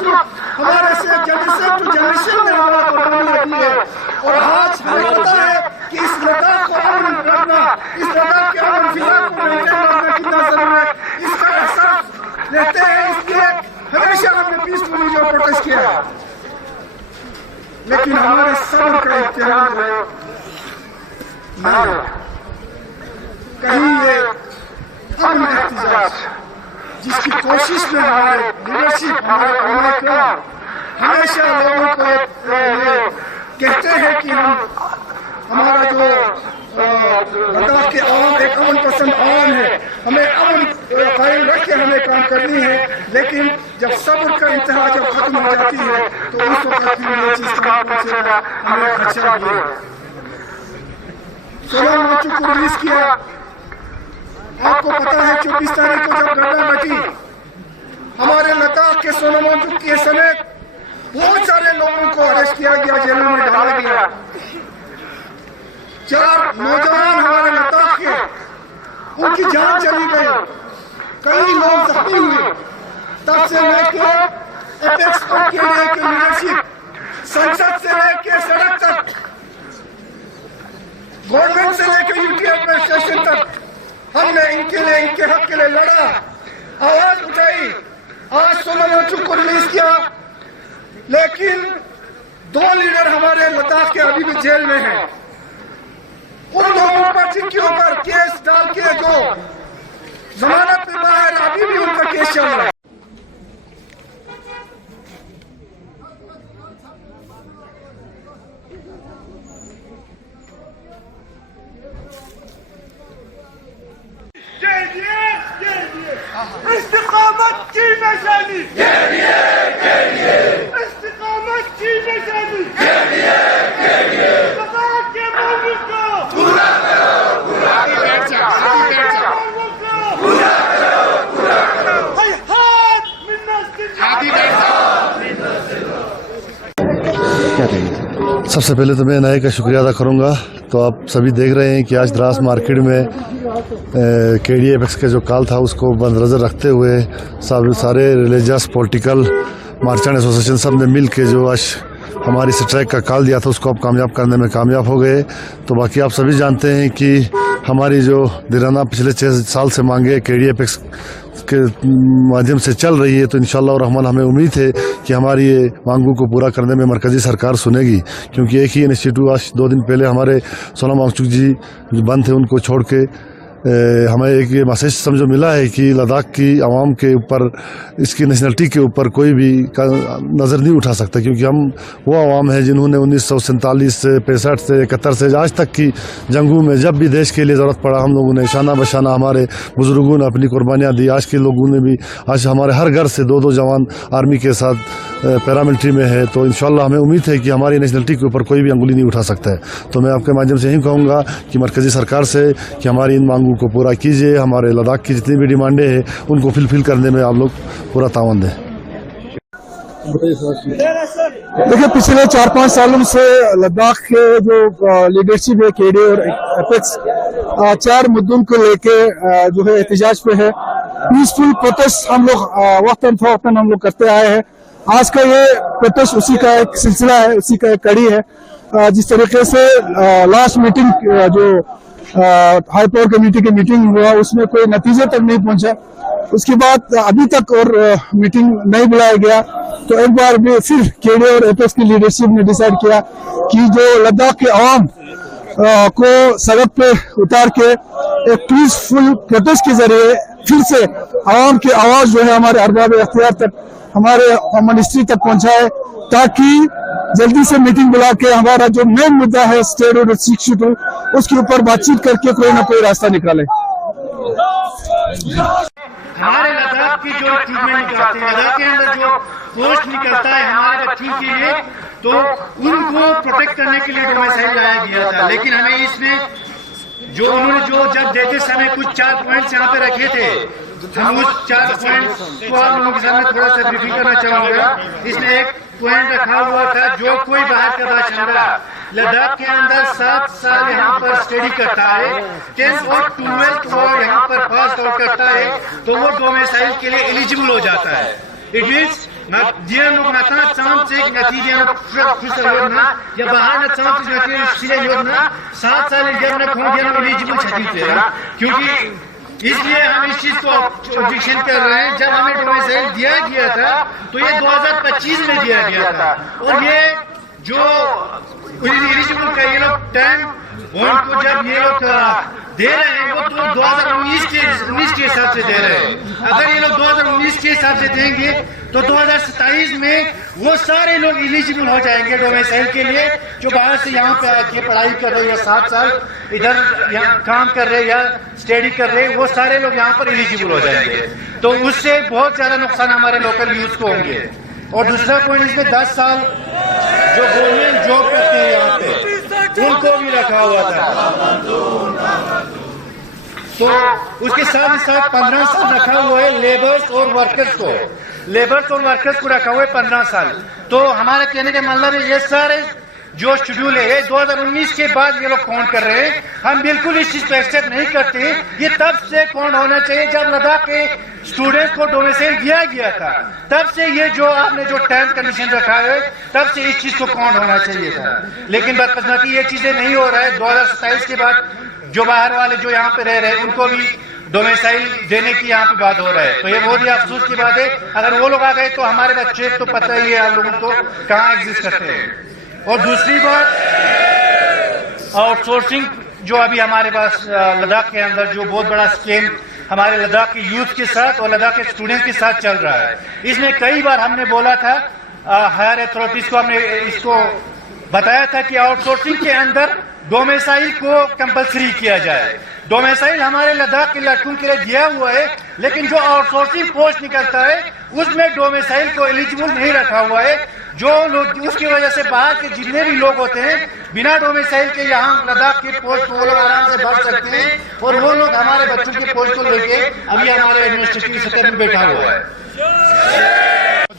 बावजूद हमारे से जनरेशन टू जनरेशन ने हमारा कुर्बानियां दी है। और आज हमें पता है कि इस लद्दाख को अमन रखना, इस लद्दाख के अमन फिजा को मेंटेन रखना कितना जरूरी है, इसका एहसास लेते हैं। इसलिए हमेशा हमने पीसफुली जो प्रोटेस्ट किया है, लेकिन हमारे सब्र का इम्तिहान है। कहीं ये अमन एहतजाज जिसकी कोशिश में हमारे लीडरशिप, हमारे उम्मीदवार हमेशा लोगों को कहते हैं कि हमारा जो लद्दाख के आवाम एक अमन पसंद आवाम है, हमें अमन कायम रख के हमें काम करनी है। लेकिन जब सब्र का इंतहा जब खत्म हो जाती है तो उस वक्त ये चीज कहाँ पहुंचेगा हमें खदशा भी है। 16 मार्च को रिलीज किया, आपको पता है 24 तारीख को जब घटना घटी, हमारे लद्दाख के सोनमर्ग के समेत बहुत सारे लोगों को अरेस्ट किया गया, जेलों में डाला गया। 4 नौजवान हमारे लद्दाख के उनकी जान चली गई, कई लोग जख्मी हुए। तब से लेके एपेक्स तक के लेके लीडरशिप, संसद से लेके सड़क तक, गवर्नमेंट से लेके यूटी एडमिनिस्ट्रेशन तक हमने इनके लिए, इनके हक के लिए लड़ा, आवाज उठाई। आज 16 मार्च को रिलीज किया, लेकिन 2 लीडर हमारे लद्दाख के अभी भी जेल में हैं। उन लोगों पर जिनके ऊपर केस डाल के जो जमानत में बाहर, अभी भी उनका केस चल रहा है। इस्तिकामत की निशानी, इस्तिकामत की निशानी, लद्दाख के मुल्क को पूरा करो, पूरा करो, पूरा करो। सबसे पहले तो मैं नायक का शुक्रिया अदा करूंगा। तो आप सभी देख रहे हैं कि आज द्रास मार्केट में KDA-Apex के जो कॉल था उसको मद्देनजर रखते हुए सारे रिलीजियस पॉलिटिकल मार्चेंट एसोसिएशन सब ने मिल के जो आज हमारी स्ट्राइक का कॉल दिया था उसको अब कामयाब करने में कामयाब हो गए। तो बाकी आप सभी जानते हैं कि हमारी जो दिराना पिछले 6 साल से मांगे KDA-Apex के माध्यम से चल रही है, तो इंशाअल्लाह रहमान हमें उम्मीद है कि हमारी ये मांगों को पूरा करने में मरकजी सरकार सुनेगी। क्योंकि एक ही इंस्टीट्यूट आज 2 दिन पहले हमारे सोनम वांगचुक जी बंद थे, उनको छोड़ के हमें एक ये मैसेज समझो मिला है कि लद्दाख की आवाम के ऊपर, इसकी नेशनलिटी के ऊपर कोई भी नज़र नहीं उठा सकता। क्योंकि हम वो आवाम है जिन्होंने 1947 से 65 से 71 से आज तक की जंगों में जब भी देश के लिए ज़रूरत पड़ा हम लोगों ने शाना बशाना, हमारे बुजुर्गों ने अपनी कुर्बानियाँ दी। आज के लोगों ने भी, आज हमारे हर घर से 2-2 जवान आर्मी के साथ पैरामिलिट्री में है। तो इंशाअल्लाह हमें उम्मीद है कि हमारी नेशनलिटी के ऊपर कोई भी अंगुली नहीं उठा सकता है। तो मैं आपके माध्यम से यही कहूँगा कि मरकजी सरकार से कि हमारी इन मांगों को पूरा कीजिए, हमारे लद्दाख की जितनी भी डिमांडें हैं उनको फुलफिल करने में आप लोग पूरा तावन दें। देखिए, पिछले 4-5 सालों से लद्दाख के जो लीडरशिप है KDA और एपेक्स 4 मुद्दों को लेके जो है एहतजाज पे है। पीसफुल प्रोटेस्ट हम लोग वक्तन फवक्तन हम लोग करते आए हैं। आज का ये प्रोटेस्ट उसी का एक सिलसिला है, उसी का एक कड़ी है। जिस तरीके से लास्ट मीटिंग जो हाई पावर कमेटी की मीटिंग हुआ उसमें कोई नतीजे तक नहीं पहुंचा, उसके बाद अभी तक और मीटिंग नहीं बुलाया गया। तो एक बार भी फिर KDA और एपेक्स की लीडरशिप ने डिसाइड किया कि जो लद्दाख के अवाम को सड़क पे उतार के एक पीसफुल प्रोटेस्ट के जरिए फिर से अवाम की आवाज जो है हमारे अरबाब अख्तियार तक, हमारे मिनिस्ट्री तक पहुंचाए, ताकि जल्दी से मीटिंग बुला के हमारा जो मेन मुद्दा है स्टेट ऑर्डर 62 उसके ऊपर बातचीत करके कोई ना कोई रास्ता निकाले। हमारे लद्दाख की जो ट्रीटमेंट निकलती है, लद्दाख के अंदर जो पोस्ट निकलता है हमारे बच्चों के लिए, तो उनको प्रोटेक्ट करने के लिए डोमिसाइल लाया गया था। लेकिन हमें इसमें जो उन्होंने जब देते समय कुछ 4 पॉइंट्स यहाँ पे रखे थे, हम उस 4 पॉइंट्स को आप लोगों के सामने थोड़ा सा ब्रीफिंग करना चाहूंगा। इसमें एक पॉइंट रखा हुआ था, जो कोई बाहर का बाशिंदा लद्दाख के अंदर 7 साल यहाँ पर स्टडी करता है, 10th और 12th वो यहाँ पर पास आउट करता है, तो वो डोमिसाइल के लिए एलिजिबल हो जाता है। It means dia mengatakan sampai natija fusayodna ya bahana sampai natija fusayodna 7 साल इंडिया में खोदिया में एलिजिबल छठी थे क्योंकि इसलिए हम इस चीज को ऑब्जेक्शन कर रहे हैं। जब हमें डोमिसाइल दिया गया था तो ये 2025 में दिया गया था और ये जो एलिजिबल का ये लोग टाइम बॉन्ड को जब ये लोग दे रहे हैं वो तो 2019 के हिसाब से दे रहे हैं। अगर ये लोग 2019 के हिसाब से देंगे तो 2027 में वो सारे लोग एलिजिबल हो जाएंगे डोमिसाइल के लिए जो बाहर से यहाँ पे आके पढ़ाई कर रहे हैं या 7 साल इधर यहाँ काम कर रहे हैं या स्टडी कर रहे हैं, वो सारे लोग यहाँ पर एलिजिबल हो जाएंगे। तो उससे बहुत ज्यादा नुकसान हमारे लोकल यूथ को होंगे। और दूसरा पॉइंट इसमें 10 साल जो गवर्नमेंट जॉब करते हैं यहाँ पे उनको भी रखा हुआ था, तो उसके साथ ही साथ 15 साल रखा हुआ है लेबर्स और वर्कर्स को रखा हुआ है 15 साल। तो हमारे कहने का मतलब है ये सारे जो शेड्यूल है 2019 के बाद ये लोग काउंट कर रहे हैं। हम बिल्कुल इस चीज को एक्सेप्ट नहीं करते। ये तब से काउंट होना चाहिए जब लद्दाख के स्टूडेंट्स को डोमिसाइल दिया गया था, तब से ये जो आपने जो टर्म कंडीशन रखा है तब से इस चीज को काउंट होना चाहिए था। लेकिन बदकिस्मती ये चीजें नहीं हो रहा है। 2027 के बाद जो बाहर वाले जो यहाँ पे रह रहे हैं उनको भी डोमिसाइल देने की यहाँ पे बात हो रहा है। तो ये बहुत ही अफसोस की बात है। अगर वो लोग आ गए तो हमारे बच्चे तो पता ही है आप लोगों को कहाँ एग्जिस्ट करते हैं। और दूसरी बात आउटसोर्सिंग जो अभी हमारे पास लद्दाख के अंदर जो बहुत बड़ा स्कीम हमारे लद्दाख के यूथ के साथ और लद्दाख के स्टूडेंट के साथ चल रहा है। इसमें कई बार हमने बोला था हायर अथॉरिटीज को, हमने इसको बताया था कि आउटसोर्सिंग के अंदर डोमिसाइल को कंपलसरी किया जाए। डोमिसाइल हमारे लद्दाख के लड़कों के लिए दिया हुआ है, लेकिन जो आउटसोर्सिंग पोस्ट निकलता है उसमें डोमिसाइल को एलिजिबल नहीं रखा हुआ है। जो लोग उसकी वजह से बाहर के जितने भी लोग होते हैं बिना डोमिसाइल के यहाँ लद्दाख के पोस्ट को वो लोग आराम से भर सकते हैं और वो लोग हमारे बच्चों के पोस्ट को लेके अभी हमारे एडमिनिस्ट्रेटिव सतह पर बैठा हुआ है।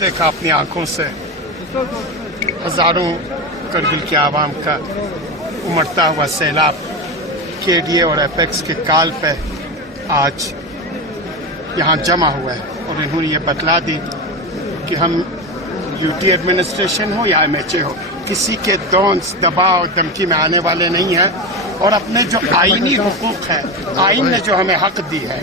देखा अपनी आंखों से हजारों करगिल के आवाम का उमड़ता हुआ सैलाब केडीए और एपेक्स के काल पे आज यहाँ जमा हुआ है और इन्होंने ये बतला दी कि हम यूटी एडमिनिस्ट्रेशन हो या एमएचए हो किसी के दौंस दबाव धमकी में आने वाले नहीं हैं और अपने जो आईनी हुकूक है, आइन ने जो हमें हक दी है,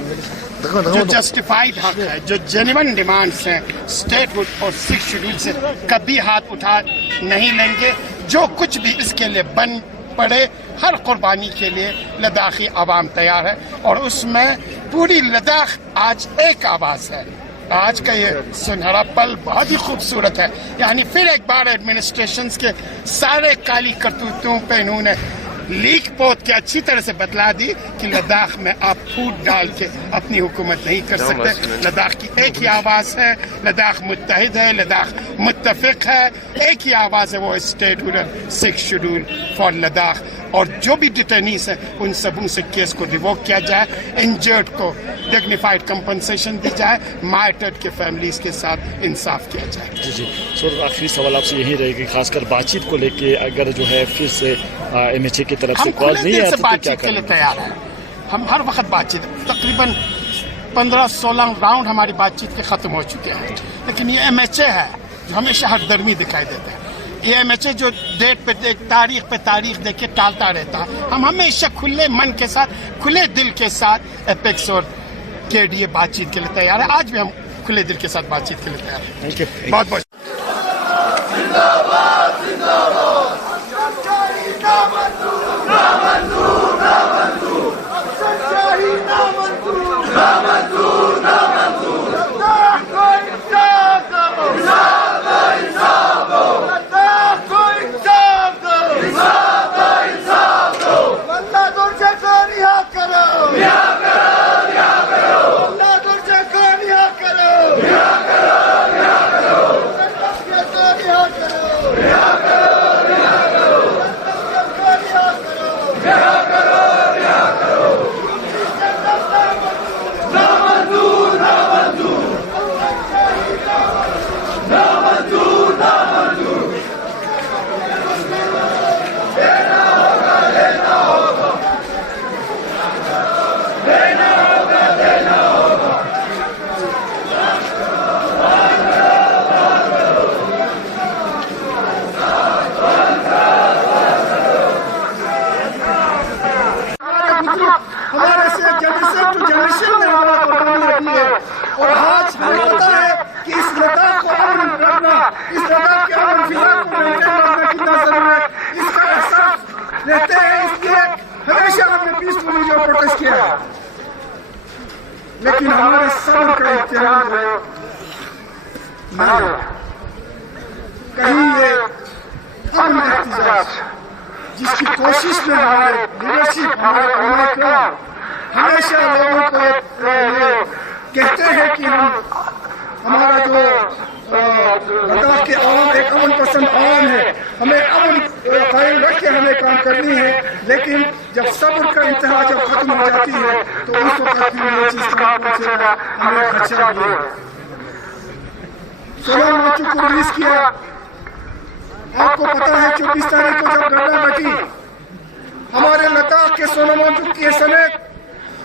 जो जस्टिफाइड हक है, जो जेन्युइन डिमांड्स हैं स्टेटहुड और 6 शेड्यूल से कभी हाथ उठा नहीं लेंगे। जो कुछ भी इसके लिए बन पड़े हर कुर्बानी के लिए लद्दाखी आवाम तैयार है और उसमें पूरी लद्दाख आज एक आवाज है। आज का ये सुनहरा पल बहुत ही खूबसूरत है। यानी फिर एक बार एडमिनिस्ट्रेशन के सारे काली करतूतों पे इन्होंने लीक पोत के अच्छी तरह से बतला दी कि लद्दाख में आप फूट डाल के अपनी हुकूमत नहीं कर सकते। लद्दाख की एक ही आवाज़ है, लद्दाख मुत्तहिद है, लद्दाख मुत्तफिक है, एक ही आवाज़ है, वो स्टेटहुड 6 शेड्यूल फॉर लद्दाख। और जो भी डिटेनीस है उन सबों से केस को रिवोक किया जाए, इंजर्ड को डिग्निफाइड कंपनसेशन दी जाए, मार्टर्ड के फैमिलीज के साथ इंसाफ किया जाए। जी सर, आखिरी सवाल आपसे यही रहेगी, खासकर बातचीत को लेके अगर जो है फिर से एमएचए की तरफ से कॉल नहीं है तो बातचीत के लिए तैयार है। हम हर वक्त बातचीत, तकरीबन 15-16 राउंड हमारी बातचीत के खत्म हो चुके हैं, लेकिन ये एमएचए है जो हमेशा हरदर्मी दिखाई देता है। ये एमएचए जो डेट पे तारीख दे के टालता रहता है। हम हमेशा खुले मन के साथ, खुले दिल के साथ एपेक्स और केडीए बातचीत के लिए तैयार है। आज भी हम खुले दिल के साथ बातचीत के लिए तैयार हैं। Thank you. बहुत बहुत करो लेकिन हमारे सब्र का इम्तिहान है। कहीं ये अमन एहतजाज जिसकी कोशिश में हमारे लीडरशिप हमारे उम्मीदवार हमेशा लोगों को ये कहते हैं कि हम हमारा जो लद्दाख के आवाम एक अमन पसंद आवाम है, हमें अमन कायम रख के हमें काम करनी है। लेकिन जब सब्र का इंतहा जब खत्म हो जाती है तो उस वक्त भी ये चीज कहाँ पहुंचेगा हमें खर्चा भी है। 16 मार्च को रिलीज किया। आपको पता है 24 तारीख को जब घटना घटी हमारे लद्दाख के सोनामार्ग के समेत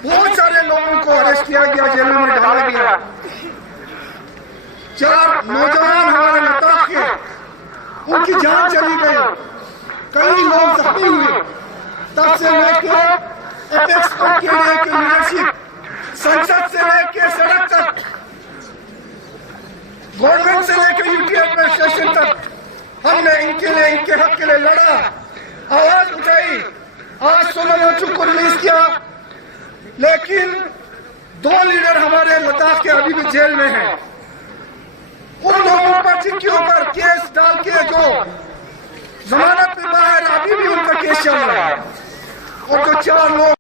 बहुत सारे लोगों को अरेस्ट किया गया, जेलों में डाला गया। 4 नौजवान हमारे लद्दाख के उनकी जान चली गई, कई लोग जख्मी हुए। तब से लेकर एपेक्स तक के लीडरशिप संसद से लेकर सड़क तक गवर्नमेंट से लेकर यूटी एडमिनिस्ट्रेशन तक हमने इनके लिए इनके हक के लिए लड़ा, आवाज उठाई। आज 16 मार्च को रिलीज किया, लेकिन 2 लीडर हमारे लद्दाख के अभी भी जेल में हैं। उन लोगों पर जिनके ऊपर केस डाल के जो जमानत में बाहर अभी भी उनका केस चल रहा है और जो 4 लोग